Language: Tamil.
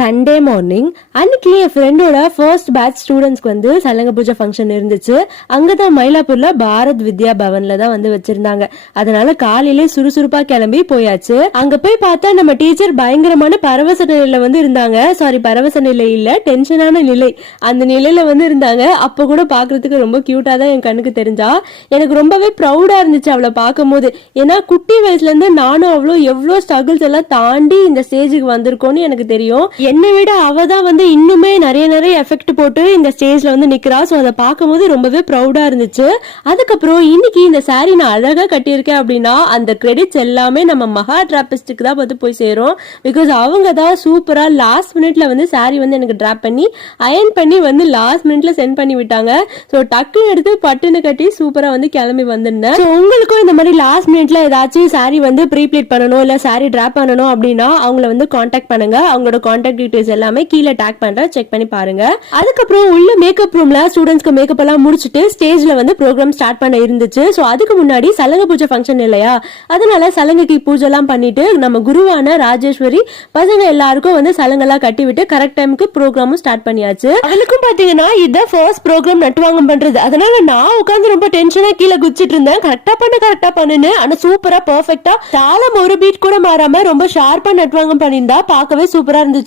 சண்டே மார்னிங் அன்னைக்கு என் ஃப்ரெண்டோட ஃபர்ஸ்ட் பேட்ச் ஸ்டூடெண்ட்ஸ்க்கு வந்து சலங்க பூஜை ஃபங்க்ஷன் இருந்துச்சு. அங்கதான் மயிலாப்பூர்ல பாரத் வித்யா பவன்ல தான் வந்து வச்சிருந்தாங்க. அதனால காலையிலே சுறுசுறுப்பா கிளம்பி போயாச்சு. அங்க போய் பார்த்தா நம்ம டீச்சர் பயங்கரமான பரவச நிலையில வந்து இருந்தாங்க. சாரி, பரவச நிலை இல்ல, டென்ஷனான நிலை. அந்த நிலையில வந்து இருந்தாங்க. அப்ப கூட பாக்குறதுக்கு ரொம்ப கியூட்டா தான் என் கண்ணுக்கு தெரிஞ்சா. எனக்கு ரொம்பவே ப்ரௌடா இருந்துச்சு அவளை பார்க்கும் போது. ஏன்னா குட்டி வயசுல இருந்து நானும் அவ்வளோ எவ்வளவு ஸ்ட்ரகிள்ஸ் எல்லாம் தாண்டி இந்த ஸ்டேஜுக்கு வந்திருக்கோன்னு எனக்கு தெரியும். என்னை விட அவ தான் வந்து இன்னுமே நிறைய எஃபெக்ட் போட்டு இந்த ஸ்டேஜ்ல வந்து நிக்கிறா. ஸோ அதை பார்க்கும்போது ரொம்பவே ப்ரௌடா இருந்துச்சு. அதுக்கப்புறம் இன்னைக்கு இந்த சாரி நான் அழகா கட்டியிருக்கேன் அப்படின்னா அந்த கிரெடிட்ஸ் எல்லாமே நம்ம மகா டிராபிஸ்டுக்கு தான் வந்து போய் சேரும். பிகாஸ் அவங்க தான் சூப்பரா லாஸ்ட் மினிட்ல வந்து சாரி வந்து எனக்கு டிராப் பண்ணி அயன் பண்ணி வந்து லாஸ்ட் மினிட்ல சென்ட் பண்ணி விட்டாங்க. ஸோ டக்குன்னு எடுத்து பட்டுன்னு கட்டி சூப்பரா வந்து கிளம்பி வந்திருந்தேன். ஸோ உங்களுக்கும் இந்த மாதிரி லாஸ்ட் மினிட்ல ஏதாச்சும் சாரி வந்து ப்ரீப்ளீட் பண்ணணும் இல்ல சாரி டிராப் பண்ணணும் அப்படின்னா அவங்கள வந்து கான்டாக்ட் பண்ணுங்க. அவங்களோட கான்டாக்ட் டீடைல்ஸ் எல்லாமே கீழே டேக் பண்றேன், செக் பண்ணி பாருங்க. அதுக்கப்புறம் உள்ள மேக்கப் ரூம்ல ஸ்டூடெண்ட்ஸ்க்கு மேக்கப் எல்லாம் முடிச்சுட்டு ஸ்டேஜ்ல வந்து ப்ரோக்ராம் ஸ்டார்ட் பண்ண இருந்துச்சு. ஸோ அதுக்கு முன்னாடி சலங்க பூஜை ஃபங்க்ஷன் இல்லையா, அதனால சலங்கைக்கு பூஜை எல்லாம் பண்ணிட்டு நம்ம குருவான ராஜேஸ்வரி பசங்க எல்லாருக்கும் வந்து சலங்கெல்லாம் கட்டி விட்டு கரெக்ட் டைமுக்கு ப்ரோக்ராமும் ஸ்டார்ட் பண்ணியாச்சு. அவளுக்கும் பாத்தீங்கன்னா இதுதான் ஃபர்ஸ்ட் ப்ரோக்ராம் நட்டுவாங்கம் பண்றது. அதனால நான் உட்காந்து ரொம்ப டென்ஷனா கீழே குச்சிட்டு இருந்தேன். கரெக்டா பண்ணுன்னு. ஆனா சூப்பரா பெர்ஃபெக்ட்டா தாளம் ஒரு பீட் கூட மாறாம ரொம்ப ஷார்ப்பா நட்டுவாங்கம் பண்ணியிருந்தா பார்க்கவே சூப்பரா இருந்துச்சு.